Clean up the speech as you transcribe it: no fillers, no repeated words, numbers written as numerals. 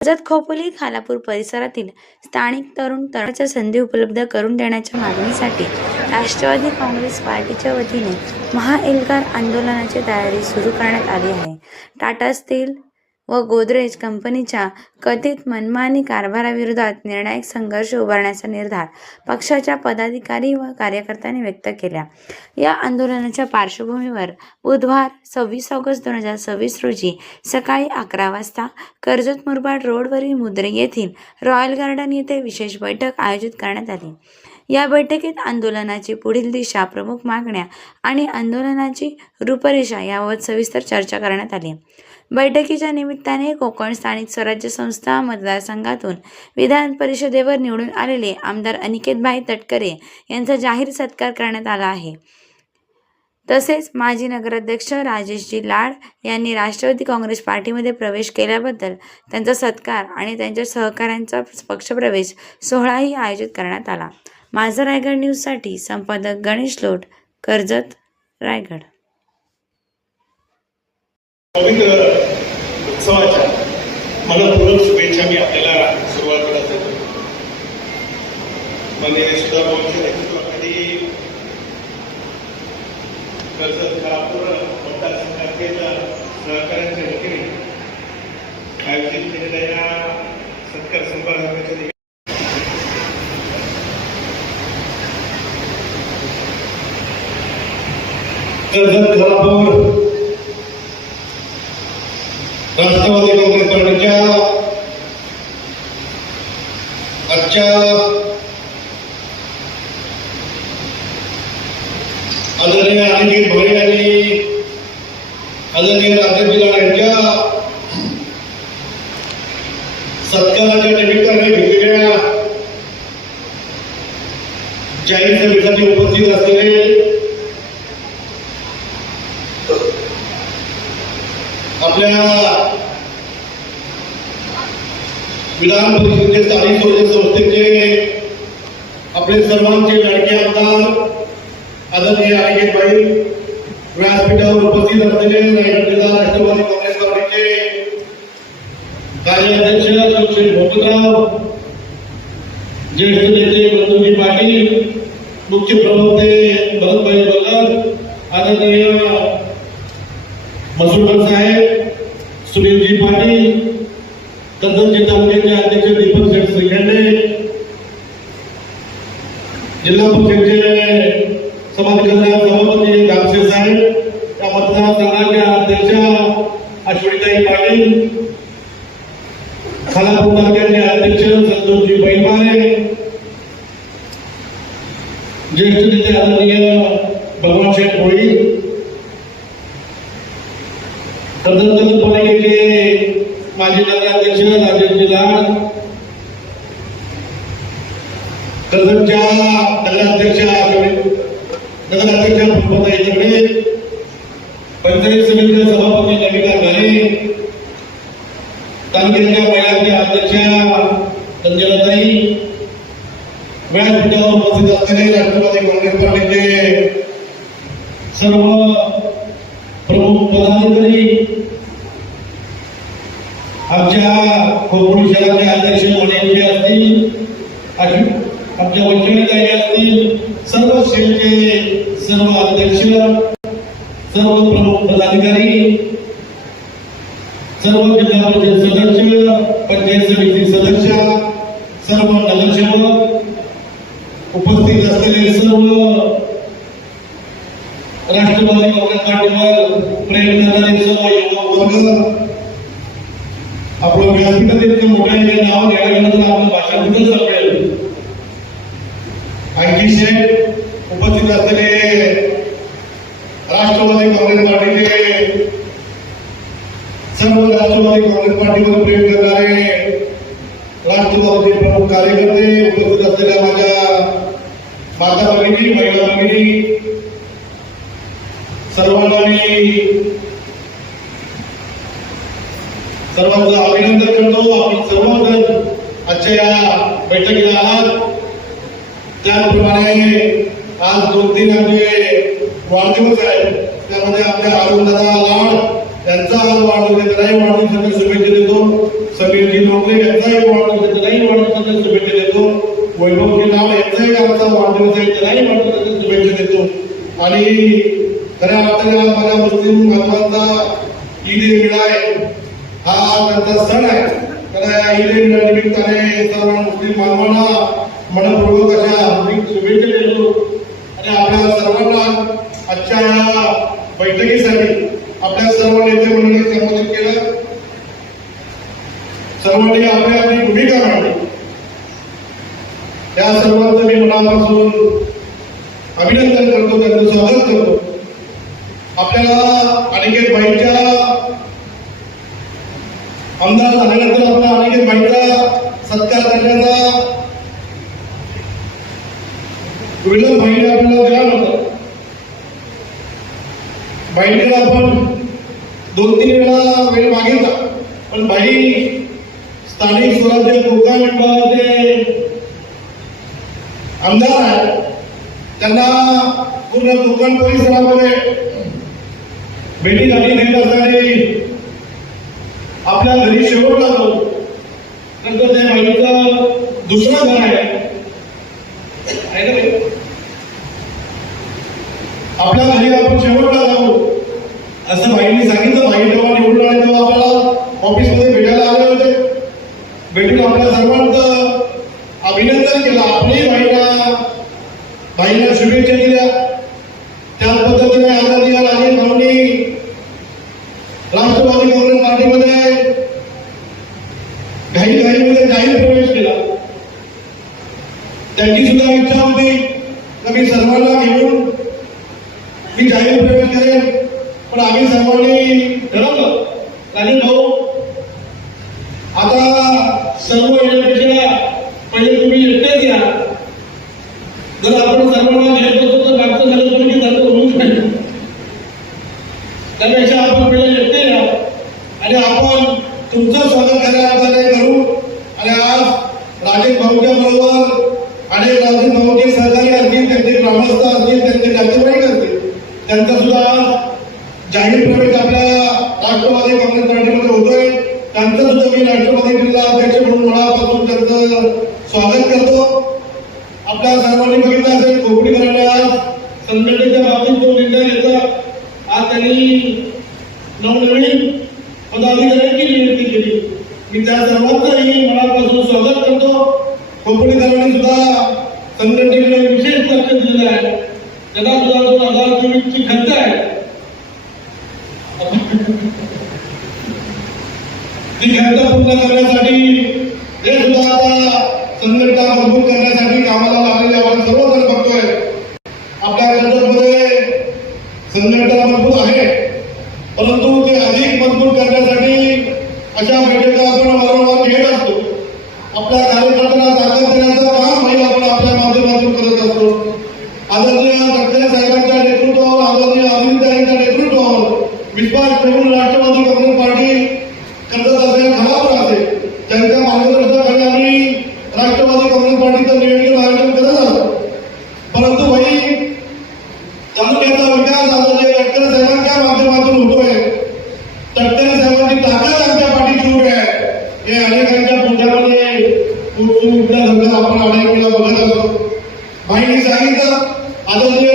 कर्जत खोपोली खालापूर परिसरातील स्थानिक तरुणांच्या संधी उपलब्ध करून देण्याच्या मागणीसाठी राष्ट्रवादी काँग्रेस पार्टीच्या वतीने महाएल्गार आंदोलनाची तयारी सुरू करण्यात आली आहे। टाटा स्टील व गोदरेज कंपनीच्या कथित मनमानी कारभाराविरोधात निर्णायक संघर्ष उभारण्याचा निर्धार पक्षाच्या पदाधिकारी व कार्यकर्त्यांनी व्यक्त केला। या आंदोलनाच्या पार्श्वभूमीवर बुधवार 26 ऑगस्ट 2026 रोजी सकाळी 11 वाजता कर्जत मुरबाड रोडवरील मुद्रे येथील रॉयल गार्डन येथे विशेष बैठक आयोजित करण्यात आली। या बैठकीत आंदोलनाची पुढील दिशा, प्रमुख मागण्या आणि आंदोलनाची रूपरेषा याबाबत सविस्तर चर्चा करण्यात आली। बैठकीच्या निमित्ताने कोकण स्थानिक स्वराज्य संस्था मतदारसंघातून विधान परिषदेवर निवडून आलेले आमदार अनिकेतभाई तटकरे यांचा जाहीर सत्कार करण्यात आला आहे। तसेच माजी नगराध्यक्ष राजेशजी लाड यांनी राष्ट्रवादी काँग्रेस पार्टीमध्ये प्रवेश केल्याबद्दल त्यांचा सत्कार आणि त्यांच्या सहकाऱ्यांचा पक्षप्रवेश सोहळाही आयोजित करण्यात आला। माझा रायगड न्यूजसाठी संपादक गणेश लोट, कर्जत, रायगड। उत्सवाच्या मनपूर्वक शुभेच्छा मी आपल्याला सुरुवात करत होतो। माननीय सुधाभाऊंच्या नेतृत्वाखाली कर्जत खालापूर मतदारसंघातील सहकाऱ्यांच्या वतीने आयोजित केलेल्या या सत्कार समारंभाच्या कर्जत खालापूर राष्ट्रवादी काँग्रेस पार्टीच्या आजच्या आदरणीय अनिकेत भाई आणि आदरणीय राजेशजी लाड यांच्या सत्काराच्या निमित्ताने घेतलेल्या जाहीर सभेसाठी उपस्थित असलेले आपल्या विधान परिषदेचे स्थानिक स्वराज्य संस्थेचे आपले सर्वांचे लाडके आमदार आदरणीय अनिकेतभाई, व्यासपीठावर उपस्थित असलेले रायगड जिल्हा राष्ट्रवादी काँग्रेस पार्टीचे कार्याध्यक्ष श्री भोपतराव, ज्येष्ठ नेते बंधूजी पाटील, मुख्य प्रवक्ते भरतभाई बल्लर, आदरणीय मसूरकर साहेब, सुनीलजी पाटील, कर्जत तालुक्याचे अध्यक्ष दीपक शेठ श्रीखंडे, जिल्हा परिषदेचे समाज कल्याण सभापती दामसे साहेब, या मतदारसंघाच्या अध्यक्ष अश्विनीताई पाटील, खालापूर तालुक्याचे अध्यक्ष संतोषजी बैलवारे, ज्येष्ठ नेते आदरणीय भगवान शेठ भोई, कर्जत नगरपालिकेचे माजी नगराध्यक्ष राजेशजी लाड, कर्जतच्या नगराध्यक्ष फुलपताई दगडे, पंचायत समितीचे सभापती नमिता घाले, तालुक्याच्या महिलांच्या अध्यक्षा संजनाताई, व्यासपीठावर उपस्थित असलेले राष्ट्रवादी काँग्रेस पार्टीचे सर्व प्रमुख पदाधिकारी, आमच्या खोपोली शहराचे अध्यक्ष मणिजी असतील, आमच्या वैचारिकाई असतील, सर्व सेलचे सर्व अध्यक्ष, सर्व प्रमुख पदाधिकारी, सर्व जिल्हा परिषद सदस्य, पंचायत समिती सदस्य, सर्व नगरसेवक, उपस्थित असलेले सर्व राष्ट्रवादी काँग्रेस पार्टीवर प्रेम करणारे सर्व युवक वर्ग, आपलं व्यासपीठातील मोठ्या नाव घ्यायला आपलं भाषण कुठं संपेल। आणखी शेठ, उपस्थित असलेले राष्ट्रवादी काँग्रेस पार्टीचे सर्व राष्ट्रवादी काँग्रेस पार्टीवर प्रेम करणारे राष्ट्रवादी प्रमुख कार्यकर्ते, उपस्थित असलेल्या माझ्या माता भगिनी, महिला भगिनी, सर्वांना मी सर्वांचं अभिनंदन करतो। आपण सर्वजण आजच्या या बैठकीला आलात। त्याप्रमाणे आज 2-3 आमचे वाढदिवस आहेत, त्यामध्ये आपल्या अरुणदादा लाड यांचा आज वाढदिवस आहे। वाढदिवसाच्या शुभेच्छा देतो। समीरजी नोकरे यांचाही वाढदिवस त्यालाही वाढदिवसाच्या शुभेच्छा देतो. वैभवजी नाव यांचाही आमचा वाढदिवस आहे, त्यालाही वाढदिवसाच्या शुभेच्छा देतो. आणि खऱ्या अर्थाने माझ्या मुस्लिम बांधवांचा ईद ए मिलाद हा त्यांचा सण आहे. तर या ईद ए मिलाद निमित्ताने सर्व मुस्लिम बांधवांना मनपूर्वक अशा हार्दिक शुभेच्छा देतो. आणि आपल्या सर्वांना आजच्या या बैठकीसाठी आपल्या सर्व नेते मंडळी संबोधित केलं. सर्वांनी आपली आपली भूमिका मांडली. त्या सर्वांचं मी मनापासून अभिनंदन करतो, त्यांचं स्वागत करतो. आपल्याला अनिकेत भाईच्या आमदार झाल्यानंतर आपला अनिकेत भाईचा सत्कार करण्याचा विलंब भाईने आपल्याला दिला नव्हता. भाईने आपण 2-3 वेळा वेळ मागितला, पण भाई स्थानिक स्वराज्य कोकण मंडळाचे आमदार आहेत. त्यांना पूर्ण कोकण परिसरामध्ये भेटी गाठी देत असताना आपल्या घरी शेवटला जाऊ, नंतर त्या भाईचं दुसरं घर आहे ना भाई, आपल्या घरी आपण शेवटला जाऊ असं भाईंनी सांगितलं. भाई जेव्हा निवडून आले तेव्हा आपल्याला ऑफिसमध्ये भेटायला आले होते. भेटून आपल्या सर्वांचं अभिनंदन केलं. आपल्याही भाईला शुभेच्छा दिल्या. त्याच पद्धतीने आदरणीय राजेश भाऊंनी राष्ट्रवादी काँग्रेस पार्टीमध्ये घाईमध्ये जाहीर प्रवेश केला. त्यांची सुद्धा इच्छा होती की मी सर्वांना घेऊन मी जाहीर प्रवेश करेन, पण आम्ही सर्वांनी ठरवलं राजेश भाऊ आता सर्व येण्यापेक्षा पहिले तुम्ही एकटेच या. जर आपण सर्वांना घेत असतो तर मागचं झालं तुम्ही जातो होऊच नाही. त्यापेक्षा आपण पहिले एकटे या आणि आपण तुमचं स्वागत करायला करू. आणि आज राजेश भाऊच्या बरोबर आणि राजेश भाऊचे सहकारी असतील, त्यांचे ग्रामस्थ असतील, त्यांचे नातेवाईक असतील, त्यांचा सुद्धा आज जाहीर प्रवेश आपल्या राष्ट्रवादी काँग्रेस पार्टीमध्ये होतोय. त्यांचं सुद्धा मी राष्ट्रवादी जिल्हा अध्यक्ष म्हणून मनापासून त्यांचं स्वागत करतो. आपल्या सर्वांनी बघितलं असेल खोपडीकरांना आज संघटनेच्या बाबतीत जो निर्णय घेतला, आज त्यांनी नवनवीन पदाधिकाऱ्यांची नियुक्ती केली. मी त्या सर्वांचंही मनापासून स्वागत करतो. खोपडीकरांनी सुद्धा संघटनेकडे विशेष लक्ष दिलेलं आहे. त्यांना सुद्धा 2024ची खंत आहे. ती खंत पूर्ण करण्यासाठी हे सुद्धा आता संघटना मजबूत करण्यासाठी कामाला लागलेले आपण सर्वजण बघतोय. आपल्या कर्जतमध्ये संघटना मजबूत आहे, परंतु ते अधिक मजबूत करण्यासाठी अशा बैठका आपण वारंवार घेत असतो. आपल्या कार्यकर्त्यांना ताकद देण्याचं काम हे आपण आपल्या माध्यमातून करत असतो. आदरणीय गडकरी साहेबांच्या नेतृत्वावर, आदरणीय अरविंदताईंच्या नेतृत्वावर विश्वास ठेवून राष्ट्रवादी काँग्रेस पार्टी कर्जत असेल, खराब असेल, त्यांच्या मार्गदर्शनाखाली आम्ही राष्ट्रवादी काँग्रेस पार्टीचं नियोजन आयोजन करत असतो. परंतु भाई तालुक्याचा विकास आदरणीय गडकरी साहेबांच्या माध्यमातून होतोय. गडकरी साहेबांची ताकद आमच्या पाठीशी उभी आहे. हे अनेकांच्या पोटामध्ये उठल्या धरल्या आपण अनेक वेळा बघत असतो. भाईंनी सांगितलं आदरणीय